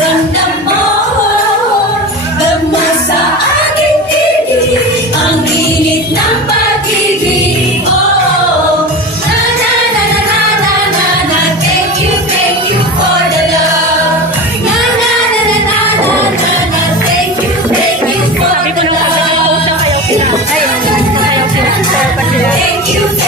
ramdam mo, dama sa aking tinig, ang init ng pag-ibig. Oh, na na na na na na na na, thank you for the love. Na na na na na na na na, thank you for the love. Thank you.